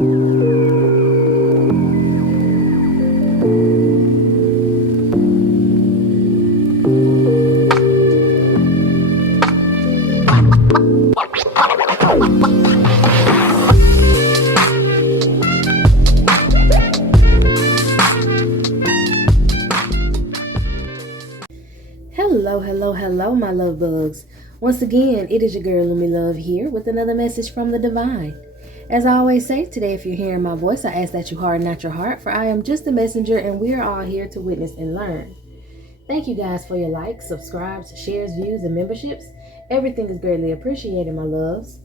Hello, my love bugs. Once again, it is your girl, Lumi Love, here with another message from the divine. As I always say, today, if you're hearing my voice, I ask that you harden not your heart, for I am just a messenger, and we are all here to witness and learn. Thank you guys for your likes, subscribes, shares, views, and memberships. Everything is greatly appreciated, my loves.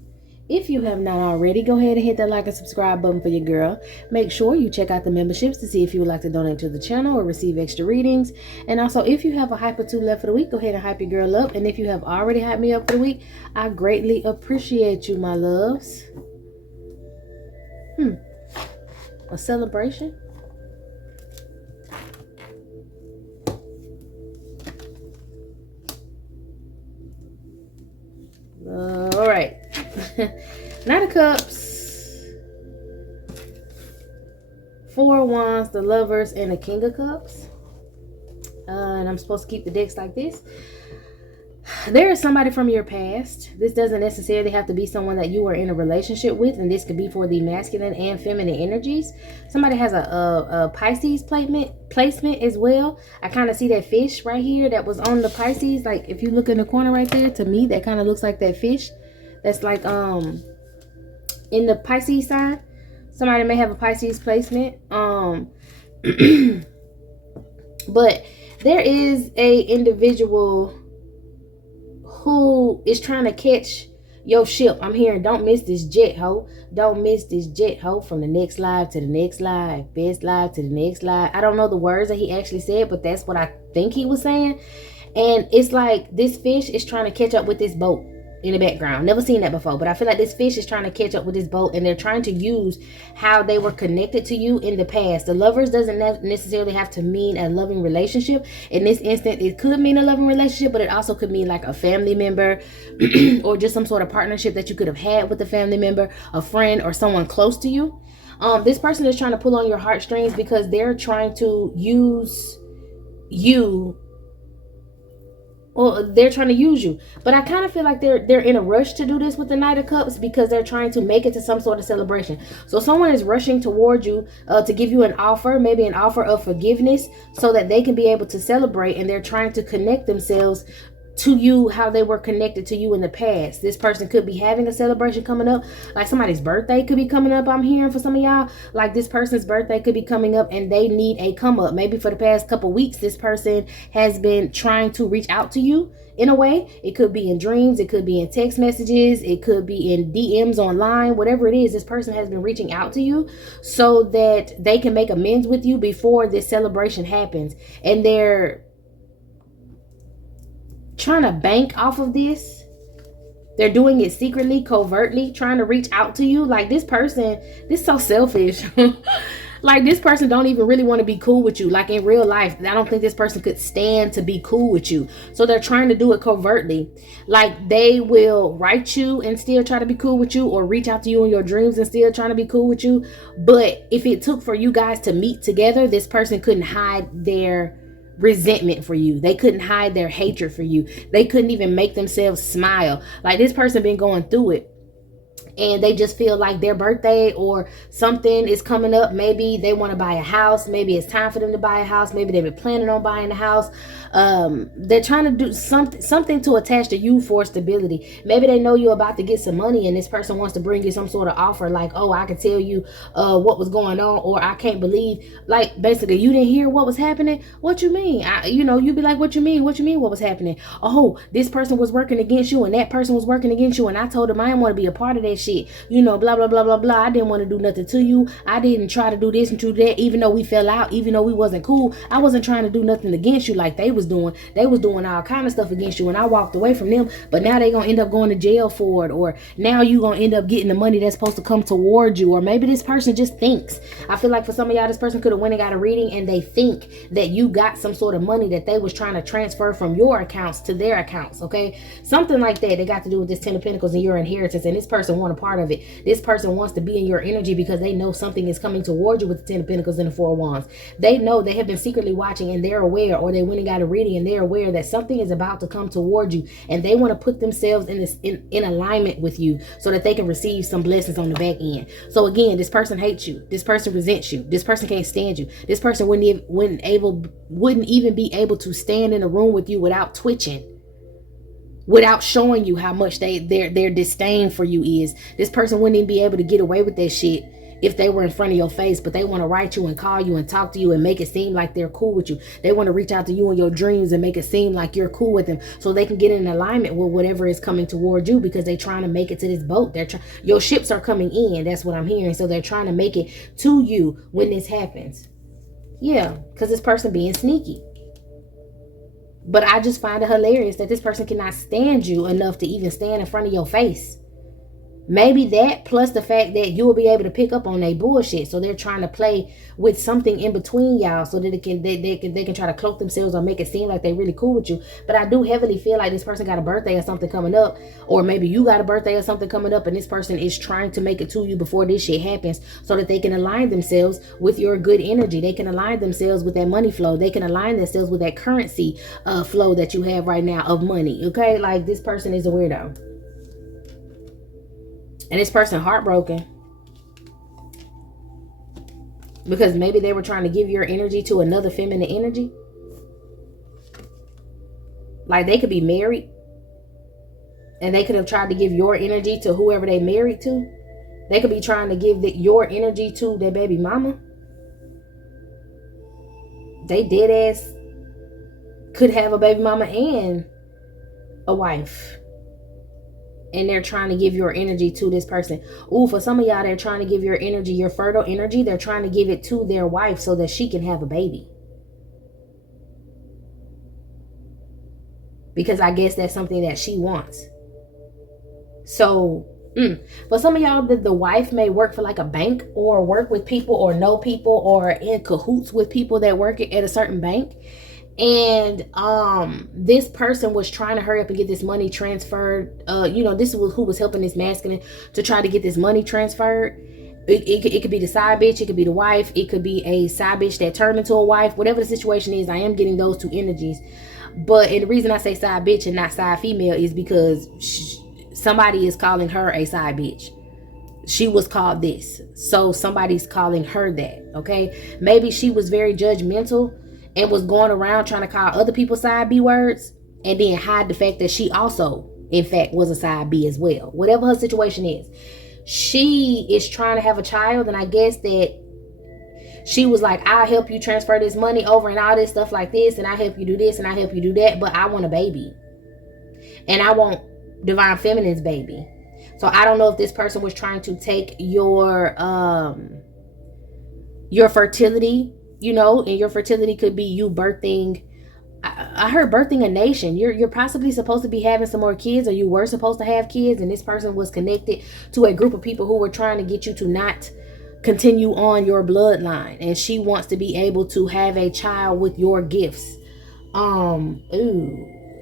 If you have not already, go ahead and hit that like and subscribe button for your girl. Make sure you check out the memberships to see if you would like to donate to the channel or receive extra readings. And also, if you have a hype or two left for the week, go ahead and hype your girl up. And if you have already hyped me up for the week, I greatly appreciate you, my loves. A celebration? All right. Knight of Cups, Four of Wands, the Lovers, and the King of Cups. And I'm supposed to keep the decks like this. There is somebody from your past. This doesn't necessarily have to be someone that you are in a relationship with, and this could be for the masculine and feminine energies. Somebody has a Pisces placement as well. I kind of see that fish right here that was on the Pisces. Like if you look in the corner right there, to me that kind of looks like that fish that's like in the Pisces sign. Somebody may have a Pisces placement. But there is a individual who is trying to catch your ship. I'm hearing, don't miss this jet, ho. Don't miss this jet, ho. From the next live to the next live. Best live to the next live. I don't know the words that he actually said, but that's what I think he was saying. And it's like this fish is trying to catch up with this boat in the background. Never seen that before, but I feel like this fish is trying to catch up with this boat, and they're trying to use how they were connected to you in the past. The Lovers doesn't necessarily have to mean a loving relationship. In this instant, it could mean a loving relationship, but it also could mean like a family member or just some sort of partnership that you could have had with a family member, a friend, or someone close to you. This person is trying to pull on your heartstrings because they're trying to use you. Or they're trying to use you. But I kind of feel like they're in a rush to do this with the Knight of Cups because they're trying to make it to some sort of celebration. So someone is rushing toward you to give you an offer, maybe an offer of forgiveness, so that they can be able to celebrate, and they're trying to connect themselves to you how they were connected to you in the past. This person could be having a celebration coming up, like somebody's birthday could be coming up. I'm hearing for some of y'all, like this person's birthday could be coming up and they need a come up. Maybe for the past couple weeks, this person has been trying to reach out to you in a way. It could be in dreams, it could be in text messages, it could be in DMs online, whatever it is. This person has been reaching out to you so that they can make amends with you before this celebration happens. And they're trying to bank off of this. They're doing it secretly, covertly, trying to reach out to you. Like this person, this is so selfish. Like this person don't even really want to be cool with you. Like in real life, I don't think this person could stand to be cool with you. So they're trying to do it covertly. Like they will write you and still try to be cool with you, or reach out to you in your dreams and still trying to be cool with you. But if it took for you guys to meet together, this person couldn't hide their resentment for you. They couldn't hide their hatred for you. They couldn't even make themselves smile. Like this person been going through it, and they just feel like their birthday or something is coming up. Maybe they want to buy a house. Maybe it's time for them to buy a house. Maybe they've been planning on buying a house. They're trying to do something to attach to you for stability. Maybe they know you're about to get some money, and this person wants to bring you some sort of offer, like, oh, I can tell you what was going on, or I can't believe, like basically you didn't hear what was happening. What you mean? You'd be like, what you mean what was happening? Oh, this person was working against you, and that person was working against you, and I told them I didn't want to be a part of that shit, blah blah blah blah blah. I didn't want to do nothing to you. I didn't try to do this and do that. Even though we fell out, even though we wasn't cool, I wasn't trying to do nothing against you like they was doing. They was doing all kind of stuff against you, and I walked away from them. But now they gonna end up going to jail for it, or now you gonna end up getting the money that's supposed to come towards you. Or maybe this person just thinks, I feel like for some of y'all, this person could have went and got a reading, and they think that you got some sort of money that they was trying to transfer from your accounts to their accounts. Okay, something like that. They got to do with this 10 of Pentacles and your inheritance, and this person want to a part of it. This person wants to be in your energy because they know something is coming towards you with the Ten of Pentacles and the Four of Wands. They know, they have been secretly watching and they're aware, or they went and got a reading and they're aware that something is about to come towards you, and they want to put themselves in alignment with you so that they can receive some blessings on the back end. So again, this person hates you. This person resents you. This person can't stand you. This person wouldn't even be able to stand in a room with you without twitching, without showing you how much their disdain for you is. This person wouldn't even be able to get away with that shit if they were in front of your face, but they want to write you and call you and talk to you and make it seem like they're cool with you. They want to reach out to you in your dreams and make it seem like you're cool with them so they can get in alignment with whatever is coming towards you, because they're trying to make it to this boat. Your ships are coming in. That's what I'm hearing. So they're trying to make it to you when this happens. Yeah, because this person being sneaky. But I just find it hilarious that this person cannot stand you enough to even stand in front of your face. Maybe that, plus the fact that you will be able to pick up on their bullshit. So they're trying to play with something in between y'all so that they can try to cloak themselves or make it seem like they're really cool with you. But I do heavily feel like this person got a birthday or something coming up, or maybe you got a birthday or something coming up, and this person is trying to make it to you before this shit happens so that they can align themselves with your good energy. They can align themselves with that money flow. They can align themselves with that currency flow that you have right now of money. Okay, like this person is a weirdo. And this person heartbroken because maybe they were trying to give your energy to another feminine energy. Like they could be married and they could have tried to give your energy to whoever they married to. They could be trying to give your energy to their baby mama. They dead ass could have a baby mama and a wife. And they're trying to give your energy to this person. Ooh, for some of y'all, they're trying to give your energy, your fertile energy. They're trying to give it to their wife so that she can have a baby. Because I guess that's something that she wants. So, for some of y'all, the wife may work for like a bank or work with people or know people or in cahoots with people that work at a certain bank. And this person was trying to hurry up and get this money transferred. This was who was helping this masculine to try to get this money transferred. It could be the side bitch, it could be the wife, it could be a side bitch that turned into a wife. Whatever the situation is, I am getting those two energies. But and the reason I say side bitch and not side female is because somebody is calling her a side bitch. She was called this, so somebody's calling her that. Okay, maybe she was very judgmental and was going around trying to call other people side B words and then hide the fact that she also, in fact, was a side B as well. Whatever her situation is, she is trying to have a child, and I guess that she was like, I'll help you transfer this money over and all this stuff like this, and I help you do this and I help you do that, but I want a baby. And I want Divine Feminine's baby. So I don't know if this person was trying to take your fertility, and your fertility could be you birthing. I heard birthing a nation. You're possibly supposed to be having some more kids, or you were supposed to have kids, and this person was connected to a group of people who were trying to get you to not continue on your bloodline, and she wants to be able to have a child with your gifts.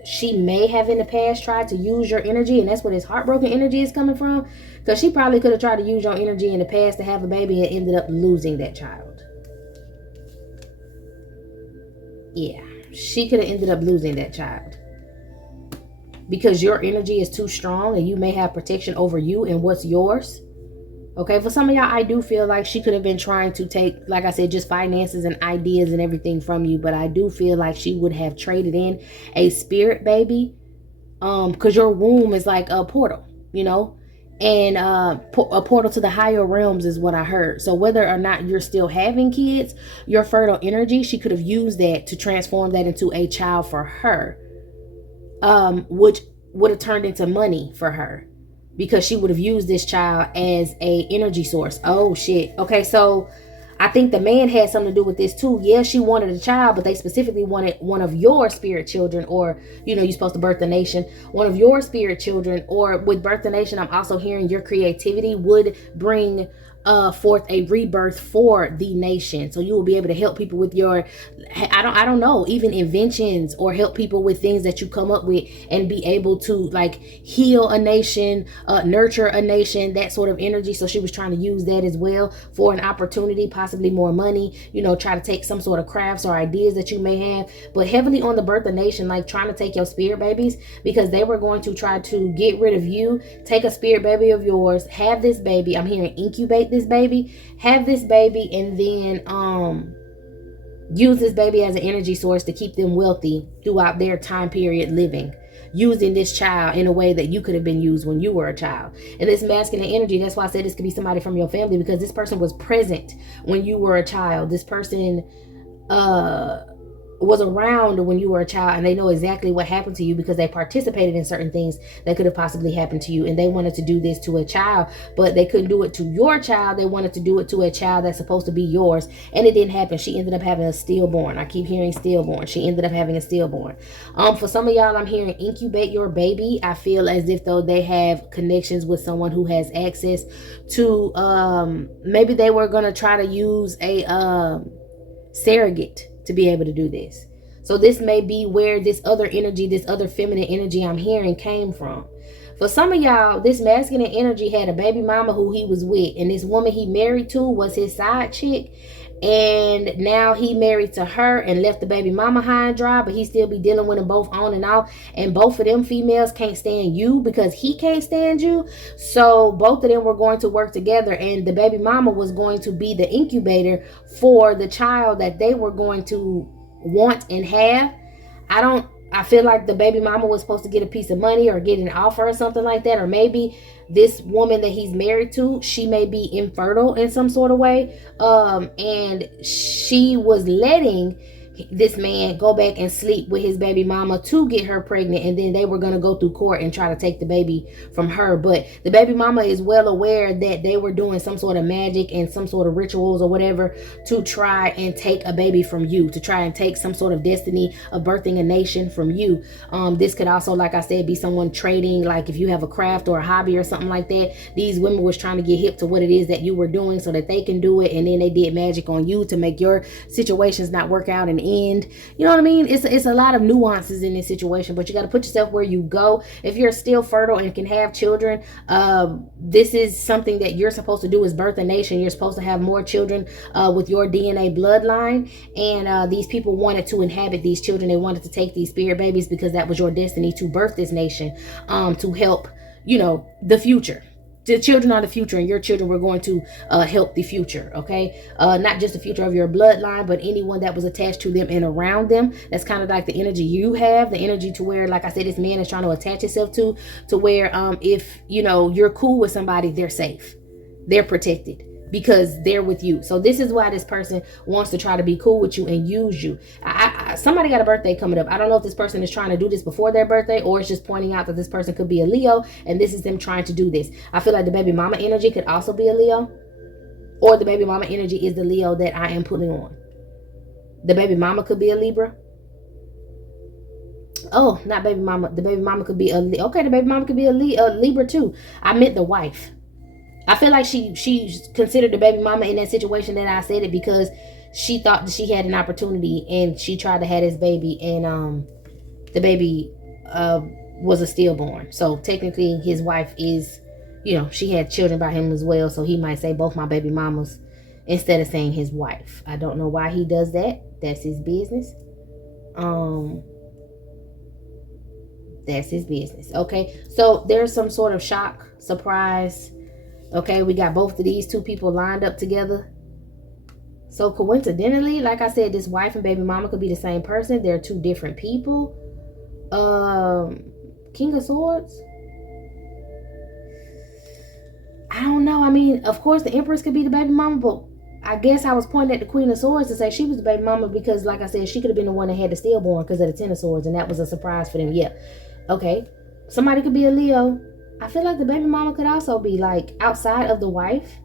She may have in the past tried to use your energy, and that's where this heartbroken energy is coming from, because she probably could have tried to use your energy in the past to have a baby and ended up losing that child. Yeah, she could have ended up losing that child because your energy is too strong and you may have protection over you and what's yours. Okay, for some of y'all, I do feel like she could have been trying to take, like I said, just finances and ideas and everything from you. But I do feel like she would have traded in a spirit baby, because your womb is like a portal, and a portal to the higher realms is what I heard. So whether or not you're still having kids, your fertile energy, she could have used that to transform that into a child for her, which would have turned into money for her, because she would have used this child as a energy source. Oh shit. Okay, so I think the man had something to do with this too. Yeah, she wanted a child, but they specifically wanted one of your spirit children, or you're supposed to birth the nation, one of your spirit children. Or with birth the nation, I'm also hearing your creativity would bring forth a rebirth for the nation. So you will be able to help people with your, I don't know, even inventions, or help people with things that you come up with, and be able to like heal a nation, nurture a nation, that sort of energy. So she was trying to use that as well for an opportunity, possibly more money, try to take some sort of crafts or ideas that you may have, but heavily on the birth of nation, like trying to take your spirit babies, because they were going to try to get rid of you, take a spirit baby of yours, have this baby, I'm hearing incubate this baby, have this baby, and then use this baby as an energy source to keep them wealthy throughout their time period living, using this child in a way that you could have been used when you were a child. And this masculine energy, that's why I said this could be somebody from your family, because this person was present when you were a child. This person was around when you were a child, and they know exactly what happened to you because they participated in certain things that could have possibly happened to you. And they wanted to do this to a child, but they couldn't do it to your child. They wanted to do it to a child that's supposed to be yours, and it didn't happen. She ended up having a stillborn. I keep hearing stillborn. She ended up having a stillborn. For some of y'all, I'm hearing incubate your baby. I feel as if though they have connections with someone who has access to maybe they were going to try to use a surrogate to be able to do this. So this may be where this other energy, this other feminine energy I'm hearing came from. For some of y'all, this masculine energy had a baby mama who he was with, and this woman he married to was his side chick, and now he married to her and left the baby mama high and dry, but he still be dealing with them both on and off, and both of them females can't stand you because he can't stand you. So both of them were going to work together, and the baby mama was going to be the incubator for the child that they were going to want and have. I feel like the baby mama was supposed to get a piece of money or get an offer or something like that. Or maybe this woman that he's married to, she may be infertile in some sort of way. And she was letting this man go back and sleep with his baby mama to get her pregnant, and then they were going to go through court and try to take the baby from her. But the baby mama is well aware that they were doing some sort of magic and some sort of rituals or whatever to try and take a baby from you, to try and take some sort of destiny of birthing a nation from you. This could also, like I said, be someone trading, like if you have a craft or a hobby or something like that. These women was trying to get hip to what it is that you were doing so that they can do it, and then they did magic on you to make your situations not work out in the end. You know what I mean? It's a lot of nuances in this situation, but you got to put yourself where you go. If you're still fertile and can have children, this is something that you're supposed to do, is birth a nation. You're supposed to have more children with your DNA bloodline, and these people wanted to inhabit these children. They wanted to take these spirit babies because that was your destiny, to birth this nation, to help, the future. The children are the future, and your children were going to help the future, okay? Not just the future of your bloodline, but anyone that was attached to them and around them. That's kind of like the energy you have, the energy to where, like I said, this man is trying to attach himself to where if, you're cool with somebody, they're safe. They're protected because they're with you. So this is why this person wants to try to be cool with you and use you. Somebody got a birthday coming up. I don't know if this person is trying to do this before their birthday, or it's just pointing out that this person could be a Leo, and this is them trying to do this. I feel like the baby mama energy could also be a Leo, or the baby mama energy is the Leo that I am putting on. The baby mama could be a Libra. Oh, not baby mama. The baby mama could be okay. The baby mama could be a Libra too. I meant the wife. I feel like she considered the baby mama in that situation that I said it, because she thought that she had an opportunity and she tried to have this baby, and the baby was a stillborn. So technically his wife is, she had children by him as well. So he might say both my baby mamas instead of saying his wife. I don't know why he does that. That's his business. That's his business. Okay. So there's some sort of shock, surprise. Okay, we got both of these two people lined up together. So coincidentally, like I said, this wife and baby mama could be the same person. They're two different people. King of Swords. I don't know. I mean, of course, the Empress could be the baby mama, but I guess I was pointing at the Queen of Swords to say she was the baby mama because, like I said, she could have been the one that had the stillborn because of the Ten of Swords, and that was a surprise for them. Yeah. Okay. Somebody could be a Leo. I feel like the baby mama could also be like outside of the wife.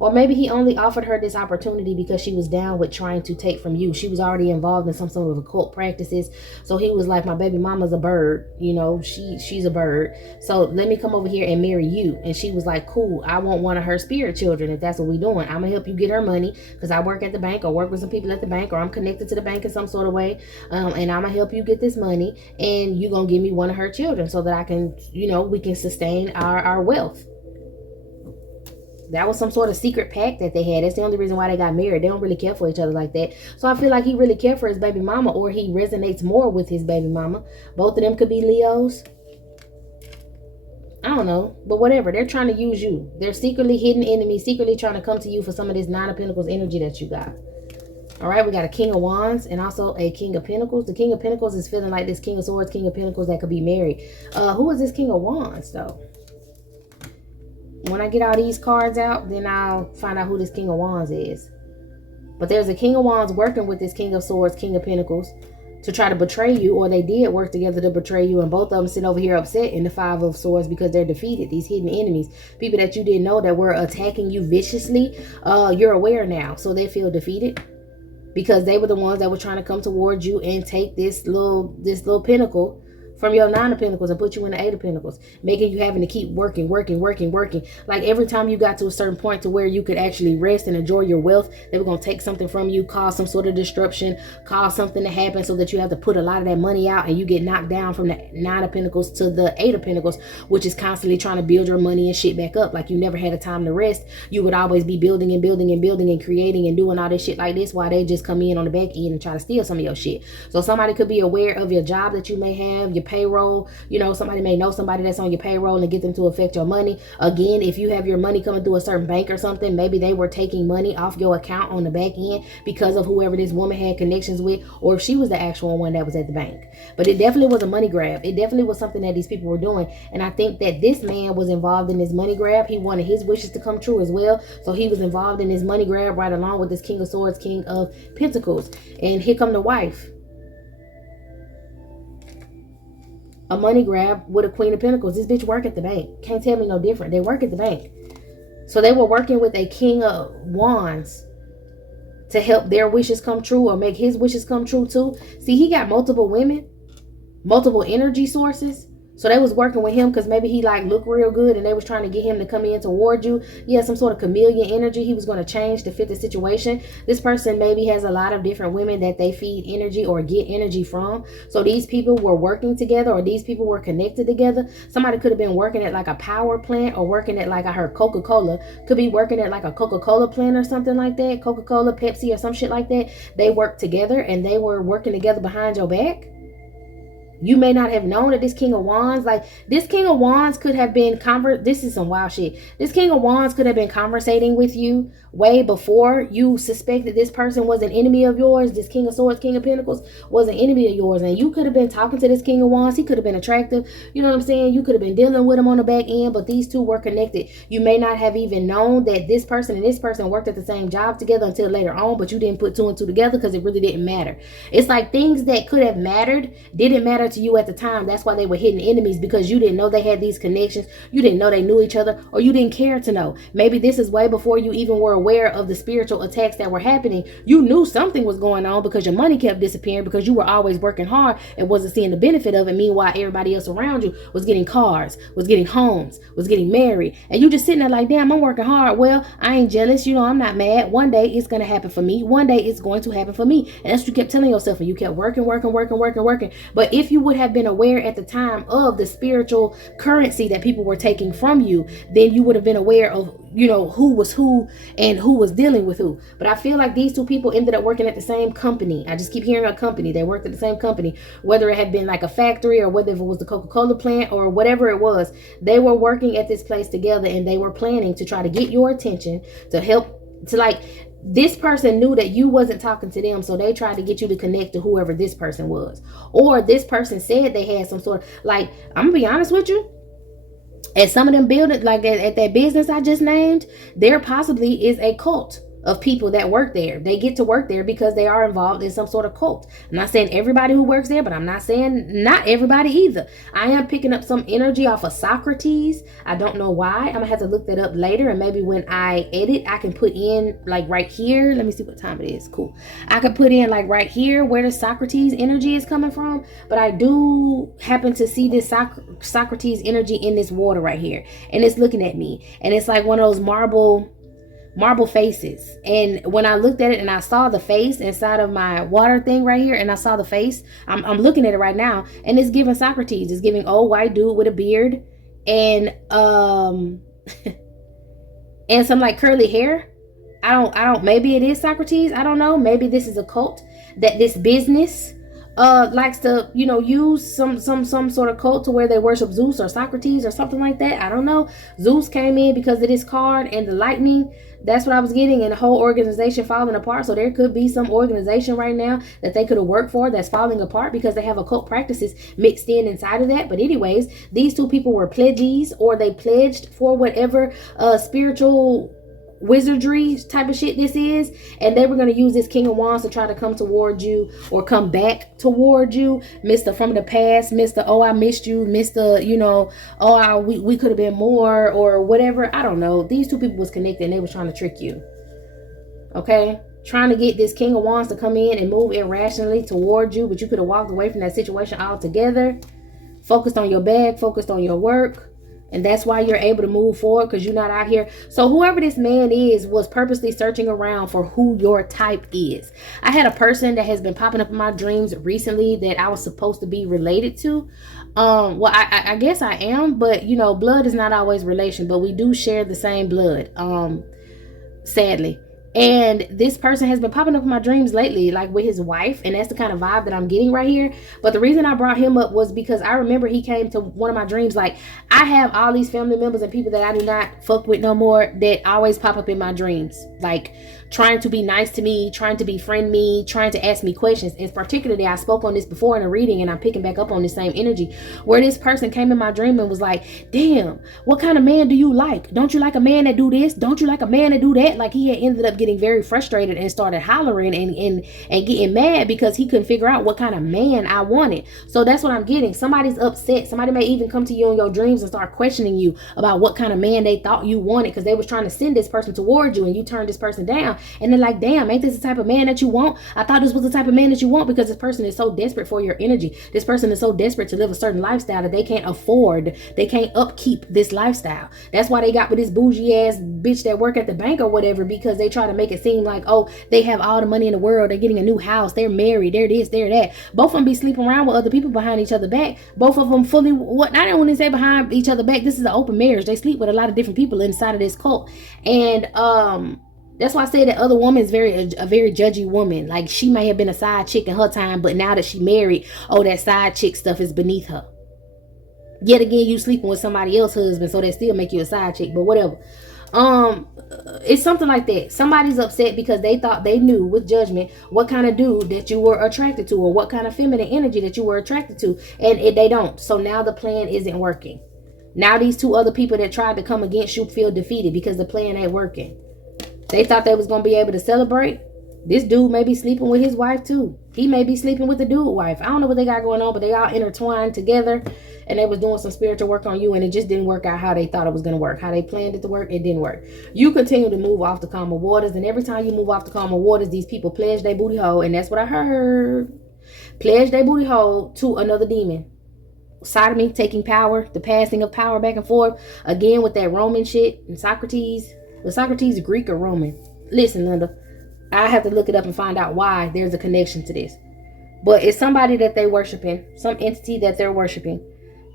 Or maybe he only offered her this opportunity because she was down with trying to take from you. She was already involved in some sort of occult practices. So he was like, my baby mama's a bird, you know, she's a bird. So let me come over here and marry you. And she was like, cool, I want one of her spirit children if that's what we doing. I'm gonna help you get her money because I work at the bank or work with some people at the bank, or I'm connected to the bank in some sort of way. And I'm gonna help you get this money, and you gonna give me one of her children so that I can, you know, we can sustain our wealth. That was some sort of secret pact that they had. That's the only reason why they got married. They don't really care for each other like that. So I feel like he really cared for his baby mama, or he resonates more with his baby mama. Both of them could be Leos. I don't know, but whatever. They're trying to use you. They're secretly hidden enemies, secretly trying to come to you for some of this Nine of Pentacles energy that you got. All right, we got a King of Wands and also a King of Pentacles. The King of Pentacles is feeling like this King of Swords, King of Pentacles that could be married. Who is this King of Wands, though? When I get all these cards out, then I'll find out who this King of Wands is. But there's a King of Wands working with this King of Swords, King of Pentacles, to try to betray you, or they did work together to betray you, and both of them sit over here upset in the Five of Swords because they're defeated. These hidden enemies, people that you didn't know that were attacking you viciously, you're aware now, so they feel defeated because they were the ones that were trying to come towards you and take this little pinnacle from your Nine of Pentacles and put you in the Eight of Pentacles, making you having to keep working. Like every time you got to a certain point to where you could actually rest and enjoy your wealth, they were going to take something from you, cause some sort of disruption, cause something to happen so that you have to put a lot of that money out and you get knocked down from the Nine of Pentacles to the Eight of Pentacles, which is constantly trying to build your money and shit back up. Like you never had a time to rest. You would always be building and creating and doing all this shit like this while they just come in on the back end and try to steal some of your shit. So somebody could be aware of your job that you may have, your payroll. You know, somebody may know somebody that's on your payroll and get them to affect your money. Again, if you have your money coming through a certain bank or something, maybe they were taking money off your account on the back end because of whoever this woman had connections with, or if she was the actual one that was at the bank. But it definitely was a money grab. It definitely was something that these people were doing. And I think that this man was involved in this money grab. He wanted his wishes to come true as well. So he was involved in this money grab right along with this King of Swords, King of Pentacles. And here come the wife. A money grab with a Queen of Pentacles. This bitch work at the bank. Can't tell me no different. They work at the bank. So they were working with a King of Wands to help their wishes come true or make his wishes come true too. See, he got multiple women, multiple energy sources. So they was working with him because maybe he like looked real good and they was trying to get him to come in toward you. He had some sort of chameleon energy he was going to change to fit the situation. This person maybe has a lot of different women that they feed energy or get energy from. So these people were working together, or these people were connected together. Somebody could have been working at like a power plant, or working at, like I heard Coca-Cola, could be working at like a Coca-Cola plant or something like that. Coca-Cola, Pepsi, or some shit like that. They worked together and they were working together behind your back. You may not have known that this King of Wands, like this King of Wands could have been this is some wild shit. This King of Wands could have been conversating with you way before you suspected this person was an enemy of yours. This King of Swords, King of Pentacles was an enemy of yours. And you could have been talking to this King of Wands. He could have been attractive. You know what I'm saying? You could have been dealing with him on the back end, but these two were connected. You may not have even known that this person and this person worked at the same job together until later on, but you didn't put two and two together because it really didn't matter. It's like things that could have mattered didn't matter to you at the time. That's why they were hidden enemies, because you didn't know they had these connections. You didn't know they knew each other, or you didn't care to know. Maybe this is way before you even were aware of the spiritual attacks that were happening. You knew something was going on because your money kept disappearing, because you were always working hard and wasn't seeing the benefit of it. Meanwhile, everybody else around you was getting cars, was getting homes, was getting married, and you just sitting there like, damn, I'm working hard. Well, I ain't jealous. You know, I'm not mad. One day it's going to happen for me. One day it's going to happen for me. And that's what you kept telling yourself, and you kept working. But if you would have been aware at the time of the spiritual currency that people were taking from you, then you would have been aware of, you know, who was who and who was dealing with who. But I feel like these two people ended up working at the same company. I just keep hearing a company. They worked at the same company, whether it had been like a factory or whether it was the Coca-Cola plant or whatever it was. They were working at this place together, and they were planning to try to get your attention, to help, to like, this person knew that you wasn't talking to them, so they tried to get you to connect to whoever this person was. Or this person said they had some sort of, like, I'm gonna be honest with you, at some of them buildings, like at that business I just named, there possibly is a cult. of people that work there. They get to work there because they are involved in some sort of cult. I'm not saying everybody who works there, but I'm not saying not everybody either. I am picking up some energy off of Socrates. I don't know why. I'm gonna have to look that up later, and maybe when I edit, I can put in like right here. Let me see what time it is. Cool. I could put in like right here where the Socrates energy is coming from, but I do happen to see this Socrates energy in this water right here, and it's looking at me, and it's like one of those marble faces. And when I looked at it and I saw the face inside of my water thing right here, and I saw the face, I'm looking at it right now, and it's giving Socrates. It's giving old white dude with a beard and and some like curly hair. I don't maybe it is Socrates, I don't know. Maybe this is a cult that this business likes to, you know, use some sort of cult to where they worship Zeus or Socrates or something like that. I don't know. Zeus came in because of this card and the lightning. That's what I was getting, and the whole organization falling apart. So there could be some organization right now that they could have worked for that's falling apart because they have occult practices mixed in inside of that. But anyways, these two people were pledgees, or they pledged for whatever spiritual wizardry type of shit this is, and they were going to use this King of Wands to try to come toward you or come back toward you, Mr. from the past, Mr. oh I missed you, Mr. you know, oh we could have been more or whatever. I don't know. These two people was connected and they was trying to trick you. Okay, trying to get this King of Wands to come in and move irrationally toward you, but you could have walked away from that situation altogether, focused on your bag, focused on your work. And that's why you're able to move forward, because you're not out here. So whoever this man is was purposely searching around for who your type is. I had a person that has been popping up in my dreams recently that I was supposed to be related to. Well, I guess I am, but you know, blood is not always relation, but we do share the same blood, sadly. And this person has been popping up in my dreams lately, like with his wife, and that's the kind of vibe that I'm getting right here. But the reason I brought him up was because I remember he came to one of my dreams. Like, I have all these family members and people that I do not fuck with no more that always pop up in my dreams, like trying to be nice to me, trying to befriend me, trying to ask me questions. And particularly, I spoke on this before in a reading, and I'm picking back up on the same energy where this person came in my dream and was like, damn, what kind of man do you like? Don't you like a man that do this? Don't you like a man that do that? Like, he had ended up getting very frustrated and started hollering and getting mad because he couldn't figure out what kind of man I wanted. So that's what I'm getting. Somebody's upset. Somebody may even come to you in your dreams and start questioning you about what kind of man they thought you wanted, because they was trying to send this person towards you and you turned this person down. And they're like, damn, ain't this the type of man that you want? I thought this was the type of man that you want, because this person is so desperate for your energy. This person is so desperate to live a certain lifestyle that they can't afford, they can't upkeep this lifestyle. That's why they got with this bougie ass bitch that work at the bank or whatever, because they try to make it seem like, oh, they have all the money in the world, they're getting a new house, they're married, they're this, they're that. Both of them be sleeping around with other people behind each other back. Both of them fully, what I don't want to say behind each other back, this is an open marriage. They sleep with a lot of different people inside of this cult. And that's why I say that other woman is a very judgy woman. Like, she may have been a side chick in her time, but now that she married, oh, that side chick stuff is beneath her. Yet again, you sleeping with somebody else's husband, so they still make you a side chick, but whatever. It's something like that. Somebody's upset because they thought they knew with judgment what kind of dude that you were attracted to, or what kind of feminine energy that you were attracted to, and they don't. So now the plan isn't working. Now these two other people that tried to come against you feel defeated because the plan ain't working. They thought they was going to be able to celebrate. This dude may be sleeping with his wife too. He may be sleeping with the dude's wife. I don't know what they got going on, but they all intertwined together, and they was doing some spiritual work on you, and it just didn't work out how they thought it was going to work. How they planned it to work, it didn't work. You continue to move off the calmer waters, and every time you move off the calmer waters, these people pledge their booty hole, and that's what I heard. Pledge their booty hole to another demon. Sodomy, taking power, the passing of power back and forth. Again, with that Roman shit and Socrates. Was Socrates Greek or Roman? Listen, Linda, I have to look it up and find out why there's a connection to this. But it's somebody that they worshiping, some entity that they're worshiping,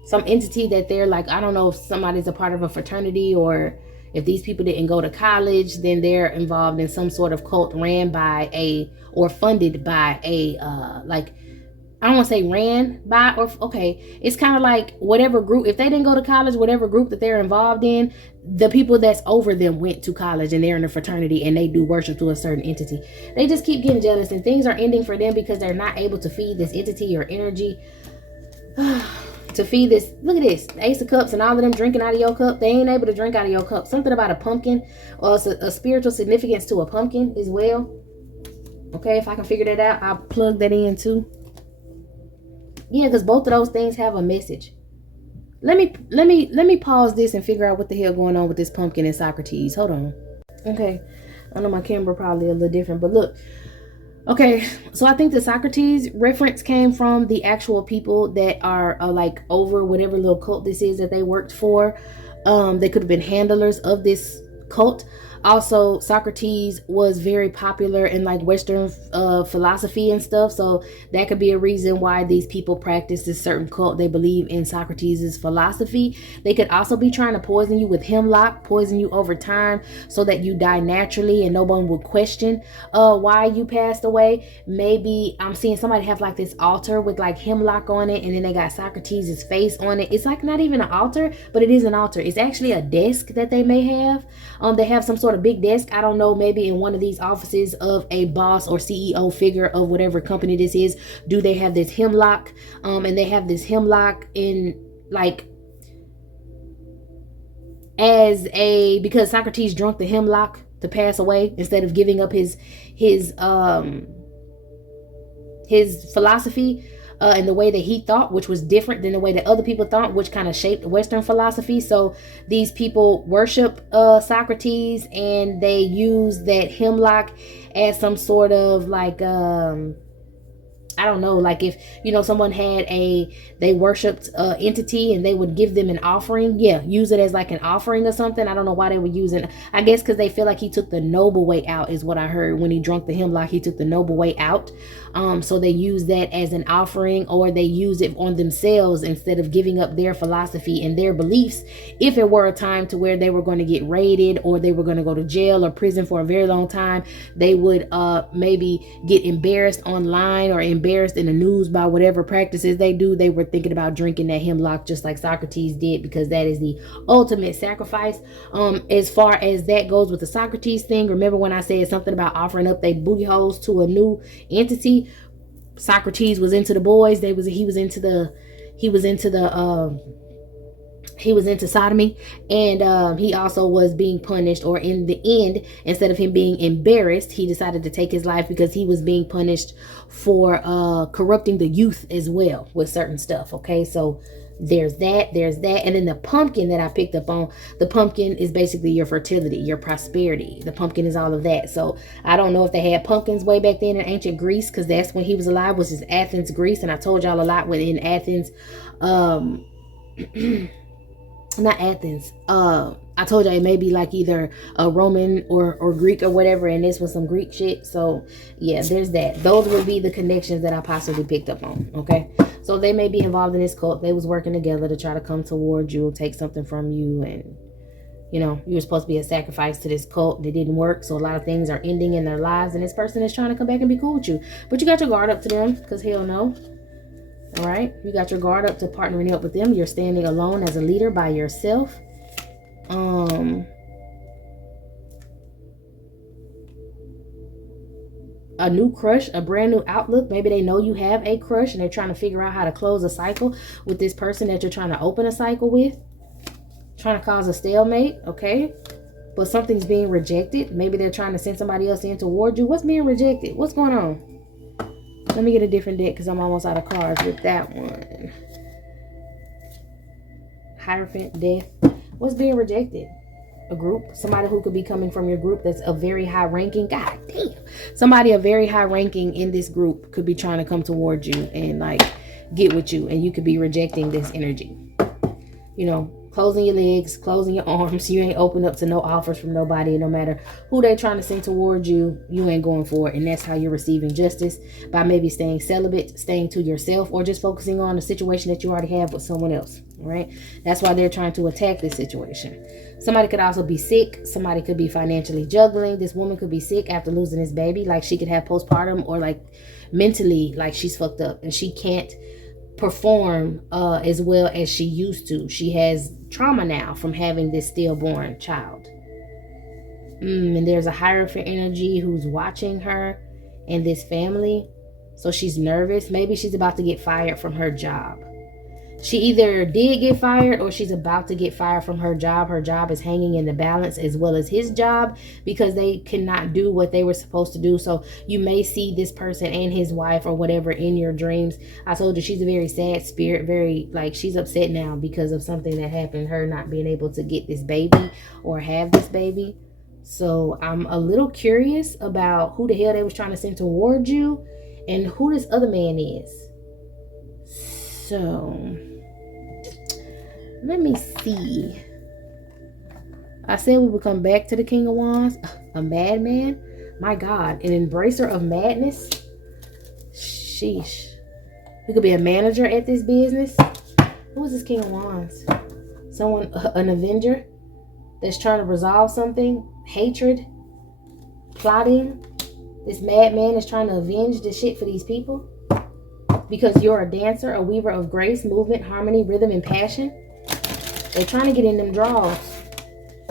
some entity that they're like, I don't know if somebody's a part of a fraternity, or if these people didn't go to college, then they're involved in some sort of cult ran by or funded by I don't want to say ran by, or okay, it's kind of like whatever group, if they didn't go to college, whatever group that they're involved in, the people that's over them went to college and they're in a fraternity and they do worship to a certain entity. They just keep getting jealous, and things are ending for them because they're not able to feed this entity or energy. to feed this. Look at this, Ace of Cups, and all of them drinking out of your cup. They ain't able to drink out of your cup. Something about a pumpkin, or a spiritual significance to a pumpkin as well. Okay, if I can figure that out, I'll plug that in too. Yeah, because both of those things have a message. Let me pause this and figure out what the hell going on with this pumpkin and Socrates. Hold on. Okay, I know my camera probably a little different, but look. Okay, so I think the Socrates reference came from the actual people that are like over whatever little cult this is that they worked for. They could have been handlers of this cult. Also, Socrates was very popular in like Western philosophy and stuff. So that could be a reason why these people practice this certain cult. They believe in Socrates' philosophy. They could also be trying to poison you with hemlock, poison you over time so that you die naturally and no one will question why you passed away. Maybe I'm seeing somebody have like this altar with like hemlock on it, and then they got Socrates' face on it. It's like not even an altar, but it is an altar. It's actually a desk that they may have. They have some sort of big desk. I don't know, maybe in one of these offices of a boss or CEO figure of whatever company this is. Do they have this hemlock? And they have this hemlock in like as a, because Socrates drunk the hemlock to pass away instead of giving up his philosophy and the way that he thought, which was different than the way that other people thought, which kind of shaped Western philosophy. So these people worship Socrates, and they use that hemlock as some sort of like I don't know, like if, you know, someone had they worshipped entity and they would give them an offering. Yeah, use it as like an offering or something. I don't know why they would use it. I guess because they feel like he took the noble way out is what I heard. When he drunk the hemlock, he took the noble way out. So they use that as an offering, or they use it on themselves instead of giving up their philosophy and their beliefs. If it were a time to where they were going to get raided, or they were going to go to jail or prison for a very long time, they would maybe get embarrassed online or embarrassed in the news by whatever practices they do. They were thinking about drinking that hemlock just like Socrates did, because that is the ultimate sacrifice. As far as that goes with the Socrates thing, remember when I said something about offering up their booty holes to a new entity? Socrates was into the boys. He was into sodomy, and he also was being punished, or in the end, instead of him being embarrassed, he decided to take his life because he was being punished for corrupting the youth as well with certain stuff. Okay, so there's that. And then the pumpkin that I picked up on, the pumpkin is basically your fertility, your prosperity. The pumpkin is all of that. So I don't know if they had pumpkins way back then in ancient Greece, because that's when he was alive, was his Athens, Greece. And I told y'all a lot within Athens, not Athens. I told you it may be like either a Roman or Greek or whatever, and this was some Greek shit. So yeah, there's that. Those would be the connections that I possibly picked up on. Okay, so they may be involved in this cult. They was working together to try to come towards you, take something from you, and you know, you were supposed to be a sacrifice to this cult. It didn't work, so a lot of things are ending in their lives, and this person is trying to come back and be cool with you. But you got your guard up to them, because hell no. All right, you got your guard up to partnering up with them. You're standing alone as a leader by yourself. A new crush, a brand new outlook. Maybe they know you have a crush and they're trying to figure out how to close a cycle with this person that you're trying to open a cycle with. Trying to cause a stalemate, okay? But something's being rejected. Maybe they're trying to send somebody else in toward you. What's being rejected? What's going on? Let me get a different deck because I'm almost out of cards with that one. Hierophant, death. What's being rejected? A group. Somebody who could be coming from your group that's a very high ranking. God damn. Somebody a very high ranking in this group could be trying to come towards you and like get with you. And you could be rejecting this energy. You know, closing your legs, closing your arms. You ain't open up to no offers from nobody. No matter who they trying to send towards you, you ain't going for it. And that's how you're receiving justice, by maybe staying celibate, staying to yourself, or just focusing on the situation that you already have with someone else. All right. That's why they're trying to attack this situation. Somebody could also be sick. Somebody could be financially juggling. This woman could be sick after losing this baby. Like she could have postpartum, or like mentally, like she's fucked up and she can't perform as well as she used to. She has trauma now from having this stillborn child. And there's a Hierophant energy who's watching her and this family. So she's nervous. Maybe she's about to get fired from her job. She either did get fired or she's about to get fired from her job. Her job is hanging in the balance as well as his job because they cannot do what they were supposed to do. So you may see this person and his wife or whatever in your dreams. I told you she's a very sad spirit, very like she's upset now because of something that happened, her not being able to get this baby or have this baby. So I'm a little curious about who the hell they was trying to send towards you and who this other man is. So let me see. I said we would come back to the King of Wands. A madman? My God. An embracer of madness? Sheesh. He could be a manager at this business. Who is this King of Wands? Someone, an avenger that's trying to resolve something. Hatred. Plotting. This madman is trying to avenge this shit for these people. Because you're a dancer, a weaver of grace, movement, harmony, rhythm, and passion. They're trying to get in them draws.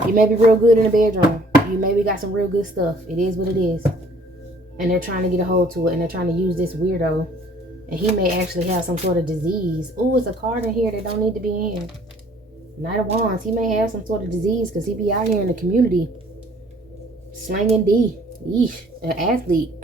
You may be real good in the bedroom. You maybe got some real good stuff. It is what it is. And they're trying to get a hold to it. And they're trying to use this weirdo. And he may actually have some sort of disease. Ooh, it's a card in here that don't need to be in here. Knight of Wands. He may have some sort of disease because he be out here in the community. Slanging D. Yeesh. An athlete.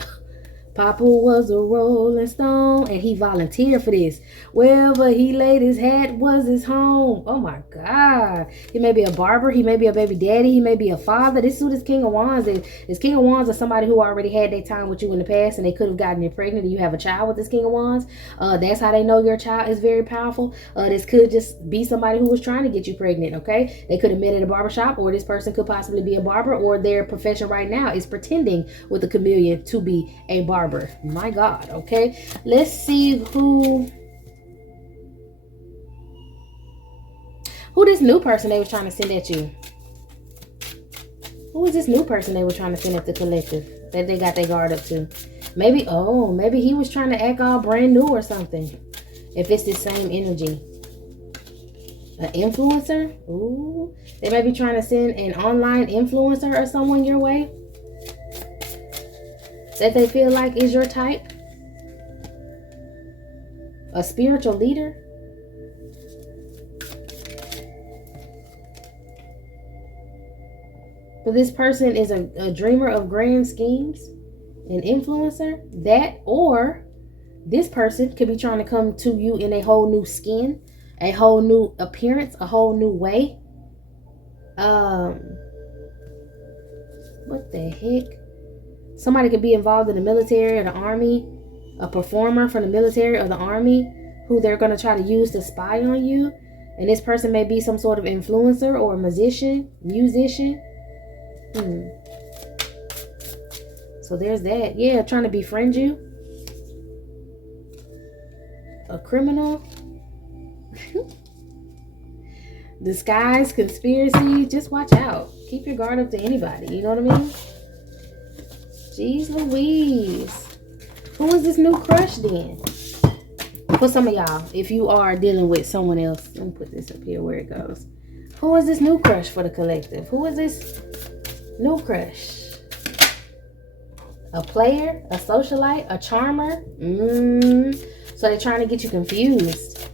Papa was a rolling stone, and he volunteered for this. Wherever he laid his hat was his home. Oh my God. He may be a barber. He may be a baby daddy. He may be a father. This is who this King of Wands is. This King of Wands is somebody who already had their time with you in the past, and they could have gotten you pregnant, and you have a child with this King of Wands. That's how they know your child is very powerful. This could just be somebody who was trying to get you pregnant, okay? They could have met at a barbershop, or this person could possibly be a barber, or their profession right now is pretending with a chameleon to be a barber. My God. Okay, let's see who this new person they was trying to send at you. Who is this new person they were trying to send at the collective that they got their guard up to? Maybe he was trying to act all brand new or something. If it's the same energy. An influencer. Ooh, they may be trying to send an online influencer or someone your way that they feel like is your type. A spiritual leader. But this person is a dreamer of grand schemes, an influencer. That, or this person could be trying to come to you in a whole new skin, a whole new appearance, a whole new way. What the heck? Somebody could be involved in the military or the army, a performer from the military or the army who they're going to try to use to spy on you. And this person may be some sort of influencer or a musician. So there's that. Yeah, trying to befriend you. A criminal. Disguise, conspiracy. Just watch out. Keep your guard up to anybody. You know what I mean? Jeez Louise. Who is this new crush then? For some of y'all, if you are dealing with someone else, let me put this up here where it goes. Who is this new crush for the collective? Who is this new crush? A player, a socialite, a charmer? So they're trying to get you confused.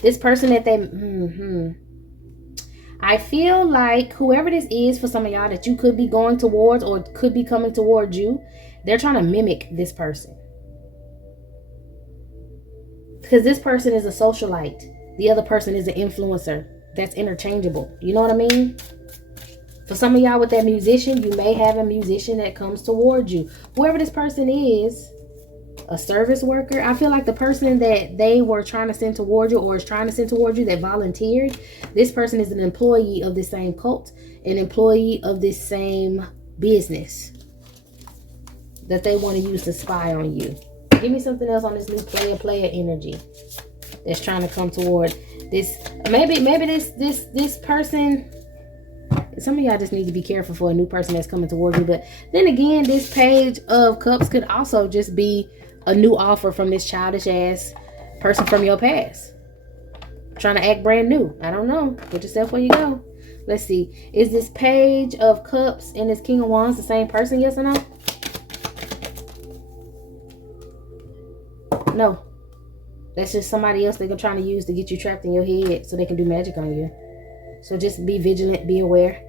This person that they... I feel like whoever this is for some of y'all that you could be going towards or could be coming towards you, they're trying to mimic this person. Because this person is a socialite. The other person is an influencer. That's interchangeable. You know what I mean? For some of y'all with that musician, you may have a musician that comes towards you. Whoever this person is, a service worker. I feel like the person that they were trying to send towards you or is trying to send towards you that volunteered, this person is an employee of the same cult, an employee of this same business that they want to use to spy on you. Give me something else on this new player energy that's trying to come toward this. Maybe this person. Some of y'all just need to be careful for a new person that's coming towards you. But then again, this Page of Cups could also just be a new offer from this childish ass person from your past. Trying to act brand new. I don't know. Put yourself where you go. Let's see. Is this Page of Cups and this King of Wands the same person? Yes or no? No. That's just somebody else they're trying to use to get you trapped in your head so they can do magic on you. So just be vigilant, be aware.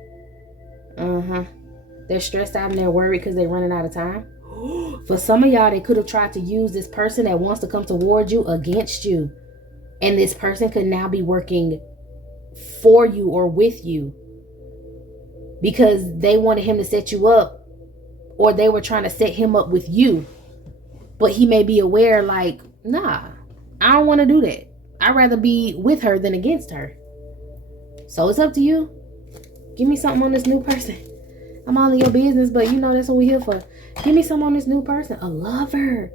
They're stressed out and they're worried because they're running out of time. For some of y'all, they could have tried to use this person that wants to come toward you against you. And this person could now be working for you or with you because they wanted him to set you up, or they were trying to set him up with you. But he may be aware, like, nah, I don't want to do that. I'd rather be with her than against her. So it's up to you. Give me something on this new person. I'm all in your business, but you know that's what we're here for. Give me something on this new person. A lover.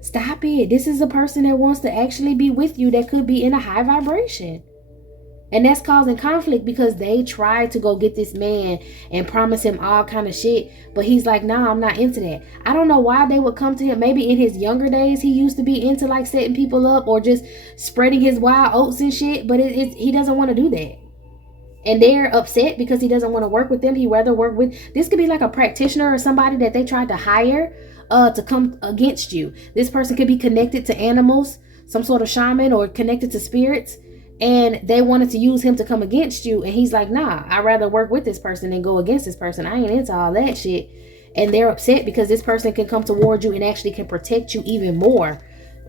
Stop it. This is a person that wants to actually be with you that could be in a high vibration. And that's causing conflict because they tried to go get this man and promise him all kind of shit. But he's like, nah, I'm not into that. I don't know why they would come to him. Maybe in his younger days, he used to be into like setting people up or just spreading his wild oats and shit. But he doesn't want to do that. And they're upset because he doesn't want to work with them. He'd rather work with, this could be like a practitioner or somebody that they tried to hire to come against you. This person could be connected to animals, some sort of shaman, or connected to spirits. And they wanted to use him to come against you. And he's like, nah, I'd rather work with this person than go against this person. I ain't into all that shit. And they're upset because this person can come toward you and actually can protect you even more.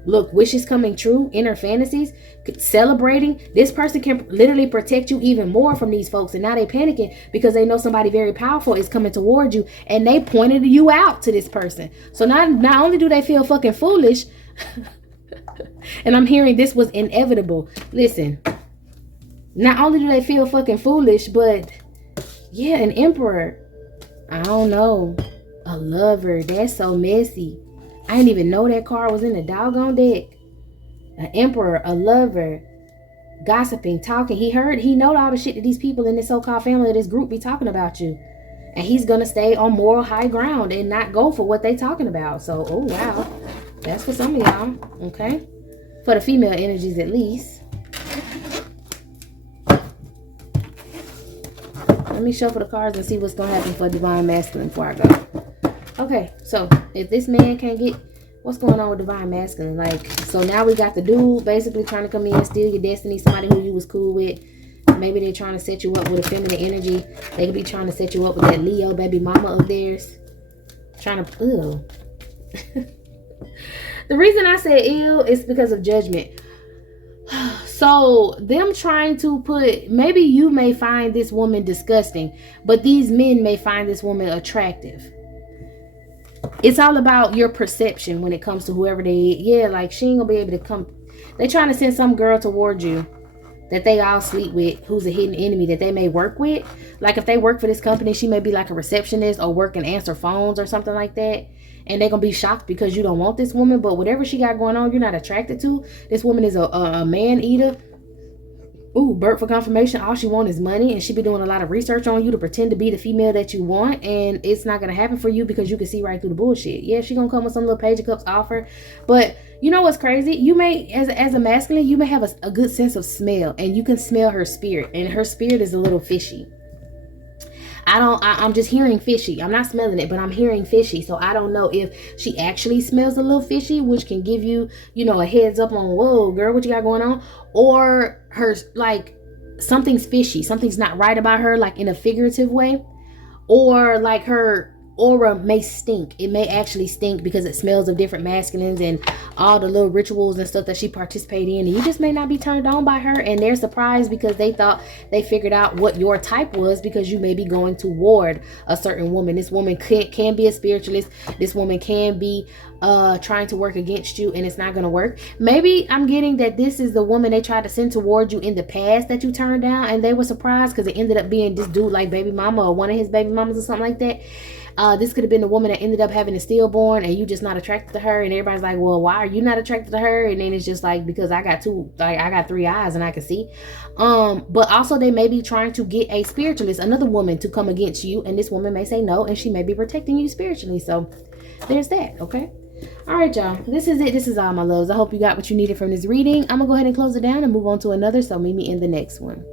Look, wishes coming true, inner fantasies, celebrating. This person can literally protect you even more from these folks. And now they panicking because they know somebody very powerful is coming toward you. And they pointed you out to this person. So not only do they feel fucking foolish, and I'm hearing this was inevitable. Listen, not only do they feel fucking foolish, but yeah, an emperor. I don't know. A lover. That's so messy. I didn't even know that card was in the doggone deck. An emperor, a lover, gossiping, talking. He know all the shit that these people in this so-called family of this group be talking about you. And he's going to stay on moral high ground and not go for what they talking about. So, oh, wow. That's for some of y'all. Okay. For the female energies, at least. Let me shuffle the cards and see what's going to happen for Divine Masculine before I go. Okay, so if this man can't get, what's going on with Divine Masculine? Like, so now we got the dude basically trying to come in, steal your destiny, somebody who you was cool with. Maybe they're trying to set you up with a feminine energy. They could be trying to set you up with that Leo baby mama of theirs. Trying to, ew. The reason I said ill is because of judgment. So them trying to put, maybe you may find this woman disgusting, but these men may find this woman attractive. It's all about your perception when it comes to whoever like she ain't gonna be able to come. They trying to send some girl towards you that they all sleep with, who's a hidden enemy that they may work with. Like if they work for this company, she may be like a receptionist or work and answer phones or something like that. And they're gonna be shocked because you don't want this woman, but whatever she got going on, you're not attracted to. This woman is a man eater. Ooh, birth for confirmation. All she wants is money, and she be doing a lot of research on you to pretend to be the female that you want, and it's not gonna happen for you because you can see right through the bullshit. Yeah, she gonna come with some little Page of Cups offer, but you know what's crazy? You may, as a masculine, you may have a good sense of smell, and you can smell her spirit, and her spirit is a little fishy. I'm just hearing fishy. I'm not smelling it, but I'm hearing fishy. So I don't know if she actually smells a little fishy, which can give you, a heads up on, whoa, girl, what you got going on? Or her, like, something's fishy. Something's not right about her, like in a figurative way. Or like her aura may stink. It may actually stink because it smells of different masculines and all the little rituals and stuff that she participated in, and you just may not be turned on by her, and they're surprised because they thought they figured out what your type was because you may be going toward a certain woman. This woman can be a spiritualist. This woman can be trying to work against you, and it's not going to work. Maybe I'm getting that this is the woman they tried to send toward you in the past that you turned down, and they were surprised because it ended up being this dude like baby mama or one of his baby mamas or something like that. This could have been the woman that ended up having a stillborn and you just not attracted to her, and everybody's like, well, why are you not attracted to her? And then it's just like, because I got three eyes and I can see. But also they may be trying to get a spiritualist, another woman, to come against you, and this woman may say no, and she may be protecting you spiritually. So there's that. Okay. All right, y'all. This is it. This is all, my loves. I hope you got what you needed from this reading. I'm gonna go ahead and close it down and move on to another. So meet me in the next one.